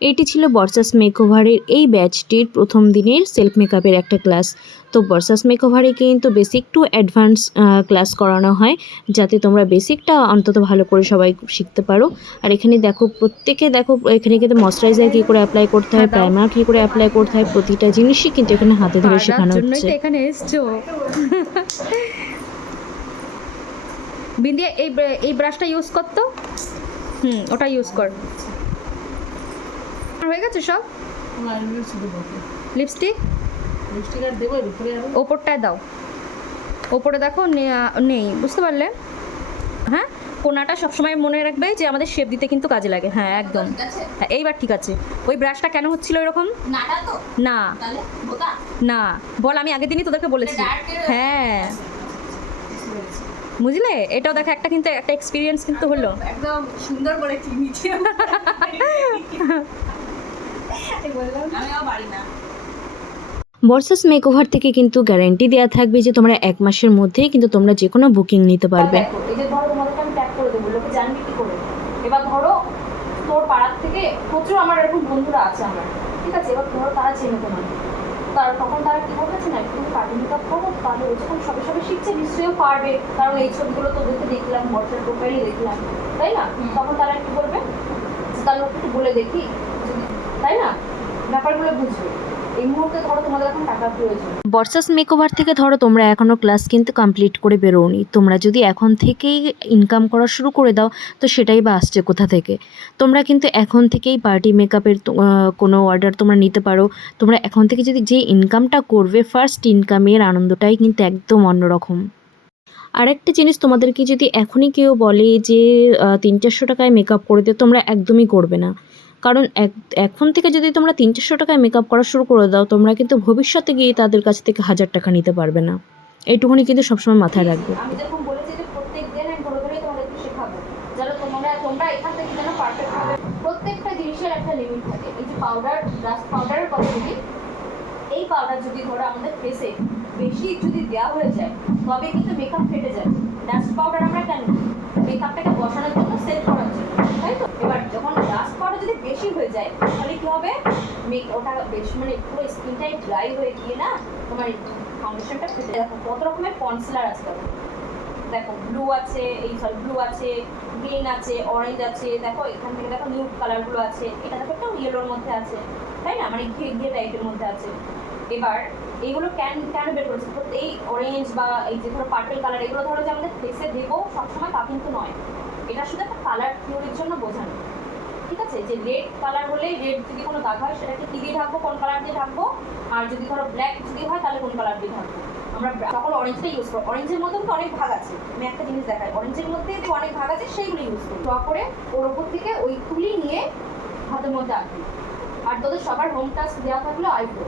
এটি ছিল বর্ষাস মেকওভারের এই ব্যাচটির প্রথম দিনের সেলফ মেকআপের একটা ক্লাস। তো বর্ষাস মেকওভারে কিন্তু বেসিক টু অ্যাডভান্স ক্লাস করানো হয় যাতে তোমরা বেসিকটা অন্তত ভালো করে সবাই শিখতে পারো। আর এখানে দেখো প্রত্যেকে দেখো এখানে কিন্তু ময়শ্চারাইজার কী করে অ্যাপ্লাই করতে হয় হ্যাঁ, প্রাইমার কী করে অ্যাপ্লাই করতে হয় প্রতিটা জিনিসই কিন্তু এখানে হাতে ধরে শেখানো হচ্ছে। এখানে এসছো। বিন্দি এই এই ব্রাশটা ইউজ করতো হুম ওটা ইউজ কর। গেছে সব? লিপস্টিক ওপরটায় দাও। ওপরে দেখো নে- নেই বুঝতে পারলে? হ্যাঁ? কোনাটা সবসময় মনে রাখবে যে আমাদের শেপ দিতে কিন্তু কাজে লাগে। হ্যাঁ একদম। হ্যাঁ এইবার ঠিক আছে। ওই ব্রাশটা কেন হচ্ছিল এরকম? নাটা না। না। বল আমি আগের দিনই তোদেরকে বলেছি। হ্যাঁ। বুঝলে? এটাও দেখা একটা কিন্তু একটা এক্সপিরিয়েন্স কিন্তু হলো। একদম সুন্দর করে চিনিয়েছি আমি আর পারি না বর্ষাস মেকওভার থেকে কিন্তু গ্যারান্টি দেওয়া থাকবে যে তোমরা এক মাসের মধ্যেই কিন্তু তোমরা যে কোনো বুকিং নিতে পারবে। এই যে ধরো তোমাদেরকে আমি ট্যাগ করে দেবো লোকে জানবি কি করে। এবার ধরো তোর পাড়ার থেকে প্রচুর আমার এরকম বন্ধুরা আছে আমার ঠিক আছে? এবার ধরো তারা চেনে তোমার তার তখন তারা কি বলতেছে না একটু পার্টি মেকআপ করো তাহলে ও সবে সবে শিখছে নিশ্চয়ই পারবে। কারণ এই ছবিগুলো তো তোদেরকে দেখলাম হোয়াটসঅ্যাপ প্রোফাইলে দেখলাম তাই না? তখন তারা কি যে তাহলে একটু বলে দেখি তাই না? ব্যাপারগুলো বুঝবে এই বর্ষাস মেকওভার থেকে ধরো তোমরা এখনও ক্লাস কিন্তু কমপ্লিট করে বেরোনি তোমরা যদি এখন থেকেই ইনকাম করা শুরু করে দাও, তো সেটাই বা আসছে কোথা থেকে? তোমরা কিন্তু এখন থেকেই পার্টি মেকআপের কোনো অর্ডার তোমরা নিতে পারো। তোমরা এখন থেকে যদি যে ইনকামটা করবে ফার্স্ট ইনকামের আনন্দটাই কিন্তু একদম অন্যরকম। আরেকটা জিনিস তোমাদেরকে যদি এখনই কেউ বলে যে তিন চারশো টাকায় মেকআপ করে দিও, তোমরা একদমই করবে না। কারণ এক এখন থেকে যদি তোমরা তিন চারশো টাকায় মেকআপ করা শুরু করে দাও তোমরা কিন্তু ভবিষ্যতে গিয়ে তাদের কাছ থেকে হাজার টাকা নিতে পারবে না। এইটুকুনি কিন্তু সবসময় মাথায় রাখবে। প্রত্যেকটা জিনিসের একটা লিমিট থাকে। এই যে পাউডার ডাস্ট পাউডারের কথা বলি এই পাউডার যদি ধরো আমাদের ফেসে বেশি যদি দেওয়া হয়ে যায় তবে কিন্তু মেকআপ ফেটে যায়। ডাস্ট পাউডার আমরা কেন মেকআপটাকে বসানোর জন্য সেট করার জন্য তাই তো এবার যখন ডাস্ট পাউডার যদি বেশি হয়ে যায়। তাহলে কি হবে? মেক ওটা বেশি মানে পুরো স্কিনটাই ড্রাই হয়ে গিয়ে না তোমার ফাউন্ডেশনটা ফেটে দেখো, কত রকমের কনসিলার আছে দেখো ব্লু আছে, এই সরি ব্লু আছে গ্রিন আছে অরেঞ্জ আছে, দেখো, এখান থেকে দেখো নিউ কালারগুলো আছে। এটা দেখো একটু ইয়েলোর মধ্যে আছে, তাই না? মানে ঘিয়ে ঘিয়ে টাইপের মধ্যে আছে। এবার, এইগুলো কেন কেন বের করেছে? এই অরেঞ্জ বা এই যে ধরো পার্পেল কালার এগুলো ধরো যে আমাদের ফেসে দেবো সবসময় তা কিন্তু নয়। এটা শুধু একটা কালার থিওরির জন্য বোঝানো। ঠিক আছে? যে রেড কালার হলে রেড যদি কোনো দাগ হয়, সেটাকে কি দিয়ে ঢাকবো? কোন কালার দিয়ে ঢাকবো? আর যদি ধরো ব্ল্যাক যদি হয়, তাহলে কোন কালার দিয়ে ঢাকবো? আমরা তখন অরেঞ্জটা ইউজ করব। অরেঞ্জের মধ্যে তো অনেক ভাগ আছে। আমি একটা জিনিস দেখাই। অরেঞ্জের মধ্যে যে অনেক ভাগ আছে সেইগুলো ইউজ করি ড্র করে ওর ওপর থেকে ওই তুলি নিয়ে হাতের মধ্যে আঁকবি আর তোদের সবার হোম টাস্ক দেওয়া থাকল আইব্রো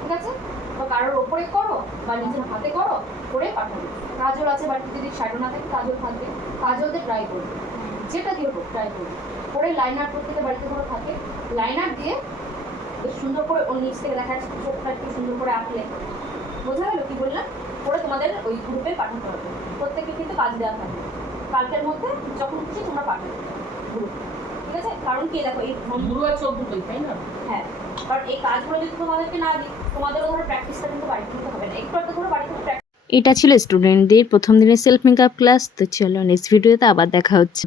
ঠিক আছে? তো কারোর ওপরে করো বা নিজের হাতে করো, করে পাঠাবে কাজল আছে বাড়িতে যদি শ্যাডো না থাকে কাজল থাকবে কাজলদের ট্রাই করবে যেটা দিয়ে হোক ট্রাই করবে করে লাইনার প্রত্যেকের বাড়িতে ধরো থাকে? লাইনার দিয়ে বেশ সুন্দর করে ওর নিচ থেকে দেখা যাচ্ছে চোখটা একটু সুন্দর করে আঁকলে। বোঝা গেল কি বললাম? করে তোমাদের ওই গ্রুপে পাঠাতে হবে। প্রত্যেকে কিন্তু কাজ দেওয়া থাকবে কালকের মধ্যে যখন খুশি তোমরা পাঠাবে গ্রুপ ঠিক আছে? কারণ কি দেখো এই গুরু আর চোখ দুটোই তাই না? হ্যাঁ। কারণ এই কাজগুলো যদি তোমাদেরকে না দিই তোমাদেরও ধরো প্র্যাকটিসটা কিন্তু বাড়িতে করতে হবে না। একটু একটু ধরো বাড়িতে এটা ছিল স্টুডেন্টদের প্রথম দিনের সেলফ মেকআপ ক্লাস তো চলো নেক্সট ভিডিওতে আবার দেখা হচ্ছে।